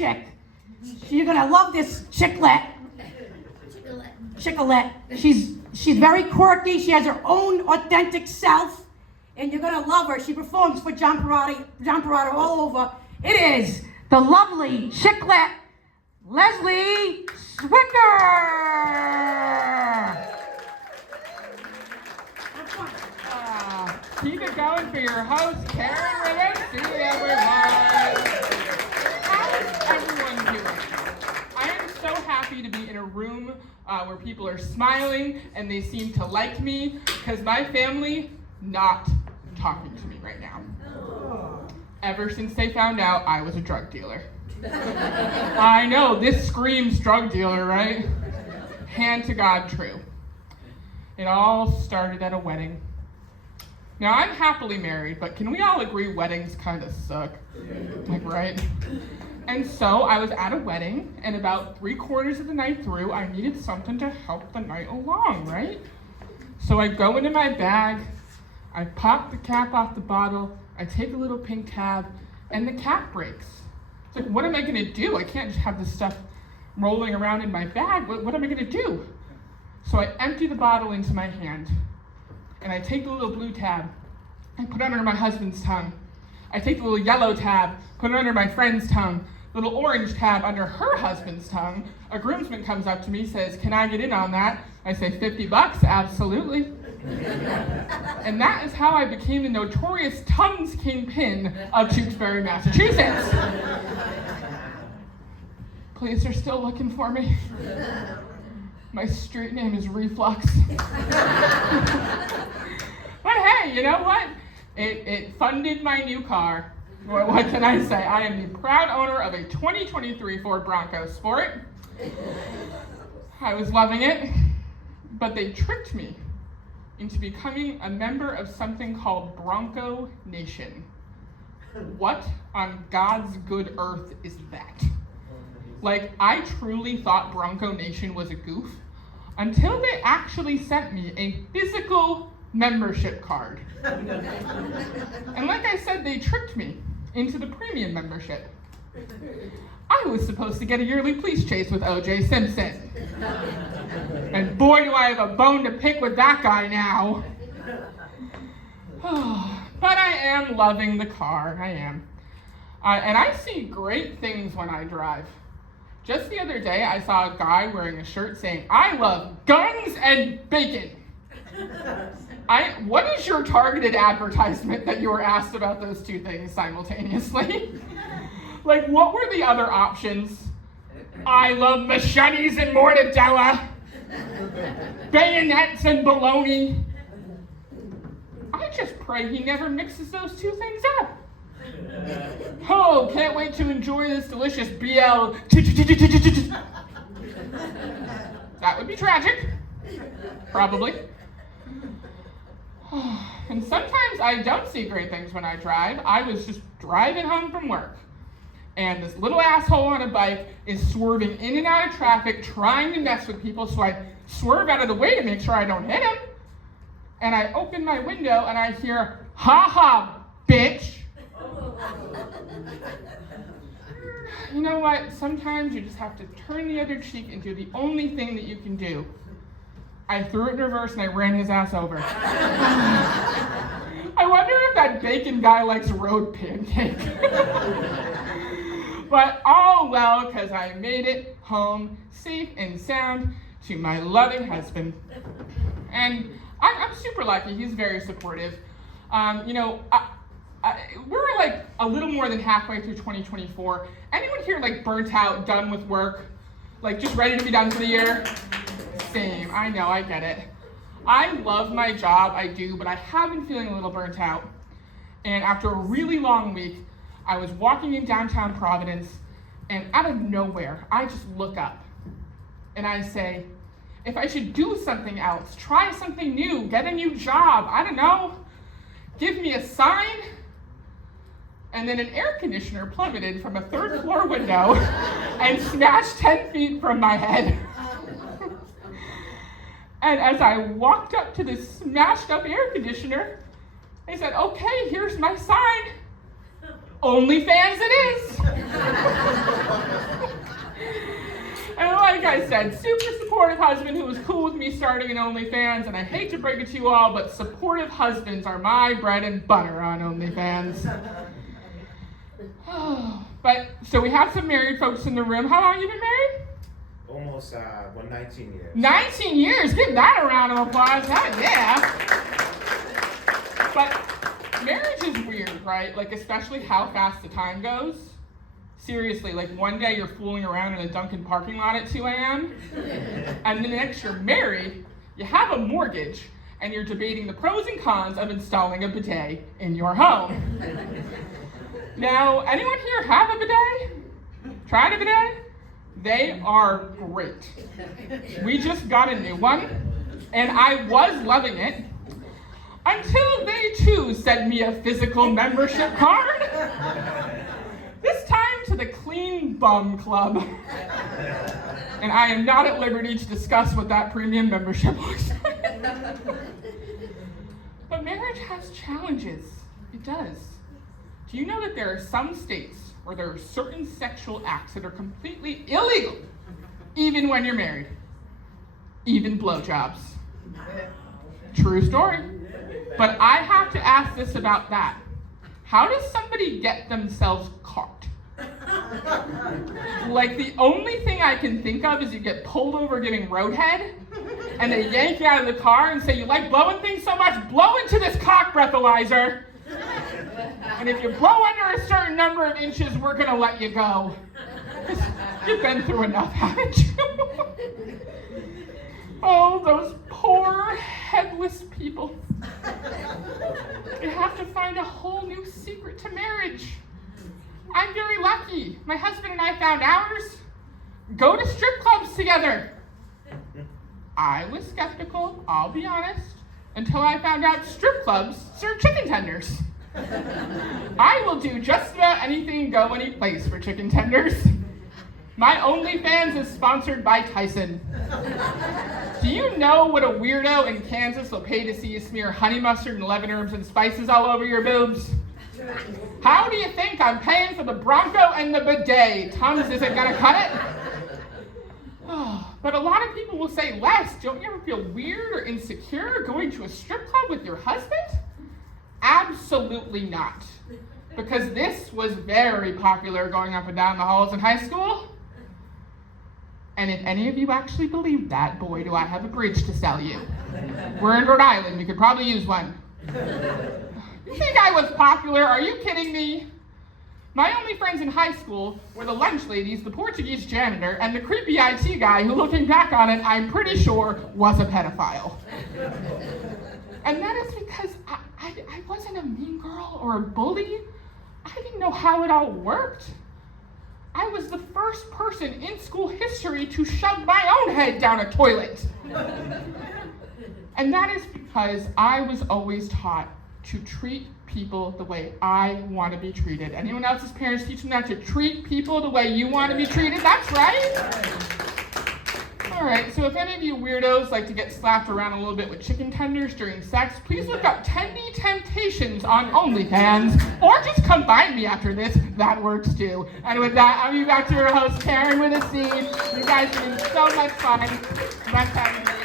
chick. You're gonna love this chicklet. Chickalette. She's very quirky. She has her own authentic self, and you're gonna love her. She performs for John Perrotta all over. It is the lovely chicklet, Leslie Swicker. Keep it going for your host, Karen Ritter. See you, everyone. How's everyone doing? I am so happy to be in a room where people are smiling and they seem to like me, because my family not talking to me right now. Ever since they found out I was a drug dealer. I know, this screams drug dealer, right? Hand to God true. It all started at a wedding. Now, I'm happily married, but can we all agree weddings kind of suck? Like, right? And so I was at a wedding, and about 3/4 of the night through, I needed something to help the night along, right? So I go into my bag, I pop the cap off the bottle, I take a little pink tab, and the cap breaks. It's like, what am I gonna do? I can't just have this stuff rolling around in my bag. What am I gonna do? So I empty the bottle into my hand, and I take the little blue tab, I put it under my husband's tongue. I take the little yellow tab, put it under my friend's tongue, little orange tab under her husband's tongue. A groomsman comes up to me, says, "Can I get in on that?" I say, $50, absolutely. And that is how I became the notorious Tums Kingpin of Tewksbury, Massachusetts. Police are still looking for me. My street name is Reflux. But hey, you know what? It funded my new car. What can I say? I am the proud owner of a 2023 Ford Bronco Sport. I was loving it, but they tricked me into becoming a member of something called Bronco Nation. What on God's good earth is that? Like, I truly thought Bronco Nation was a goof until they actually sent me a physical membership card. And like I said, they tricked me into the premium membership. I was supposed to get a yearly police chase with O.J. Simpson. And boy, do I have a bone to pick with that guy now. But I am loving the car, I am. And I see great things when I drive. Just the other day, I saw a guy wearing a shirt saying, "I love guns and bacon." What is your targeted advertisement that you were asked about those two things simultaneously? Like, what were the other options? "I love machetes and mortadella, bayonets and bologna." I just pray he never mixes those two things up. Oh, can't wait to enjoy this delicious BL. That would be tragic. Probably. And sometimes I don't see great things when I drive. I was just driving home from work, and this little asshole on a bike is swerving in and out of traffic, trying to mess with people, so I swerve out of the way to make sure I don't hit him. And I open my window and I hear, "Ha ha, bitch." You know what? Sometimes you just have to turn the other cheek and do the only thing that you can do. I threw it in reverse and I ran his ass over. I wonder if that bacon guy likes road pancake. But all well, because I made it home safe and sound to my loving husband. And I'm super lucky. He's very supportive. We're like a little more than halfway through 2024. Anyone here like burnt out, done with work? Like just ready to be done for the year? Same, I know, I get it. I love my job, I do, but I have been feeling a little burnt out. And after a really long week, I was walking in downtown Providence, and out of nowhere, I just look up and I say, if I should do something else, try something new, get a new job, I don't know, give me a sign. And then an air conditioner plummeted from a 3rd floor window and smashed 10 feet from my head. And as I walked up to this smashed up air conditioner, I said, "Okay, here's my sign. OnlyFans it is. And like I said, super supportive husband who was cool with me starting an OnlyFans, and I hate to break it to you all, but supportive husbands are my bread and butter on OnlyFans. But, so we have some married folks in the room. How long have you been married? Almost, 19 years. 19 years, give that a round of applause, yeah. But marriage is weird, right? Like, especially how fast the time goes. Seriously, like one day you're fooling around in a Dunkin' parking lot at 2 a.m. and the next you're married, you have a mortgage, and you're debating the pros and cons of installing a bidet in your home. Now, anyone here have a bidet? Tried a bidet? They are great. We just got a new one, and I was loving it until they too sent me a physical membership card. This time to the Clean Bum Club. And I am not at liberty to discuss what that premium membership looks like. But marriage has challenges. It does. Do you know that there are some states where there are certain sexual acts that are completely illegal, even when you're married? Even blowjobs. True story. But I have to ask this about that. How does somebody get themselves caught? Like, the only thing I can think of is you get pulled over giving roadhead, and they yank you out of the car and say, you like blowing things so much, blow into this cock breathalyzer. And if you blow under a certain number of inches, we're gonna let you go. You've been through enough, haven't you? Oh, those poor headless people. They have to find a whole new secret to marriage. I'm very lucky. My husband and I found ours. Go to strip clubs together. I was skeptical, I'll be honest, until I found out strip clubs serve chicken tenders. I will do just about anything, go any place for chicken tenders. My OnlyFans is sponsored by Tyson. Do you know what a weirdo in Kansas will pay to see you smear honey mustard and 11 herbs and spices all over your boobs? How do you think I'm paying for the Bronco and the bidet? Tums isn't gonna cut it. But a lot of people will say, Les, don't you ever feel weird or insecure going to a strip club with your husband? Absolutely not. Because this was very popular going up and down the halls in high school. And if any of you actually believe that, boy, do I have a bridge to sell you. We're in Rhode Island, we could probably use one. You think I was popular? Are you kidding me? My only friends in high school were the lunch ladies, the Portuguese janitor, and the creepy IT guy who, looking back on it, I'm pretty sure was a pedophile. And that is because I wasn't a mean girl or a bully. I didn't know how it all worked. I was the first person in school history to shove my own head down a toilet. And that is because I was always taught to treat people the way I want to be treated. Anyone else's parents teach them that, to treat people the way you want to be treated? That's right. All right, so if any of you weirdos like to get slapped around a little bit with chicken tenders during sex, please look up Tendy Temptations on OnlyFans, or just come find me after this. That works too. And with that, I'll be back to your host, Karen with a C. You guys have been so much fun. Best time.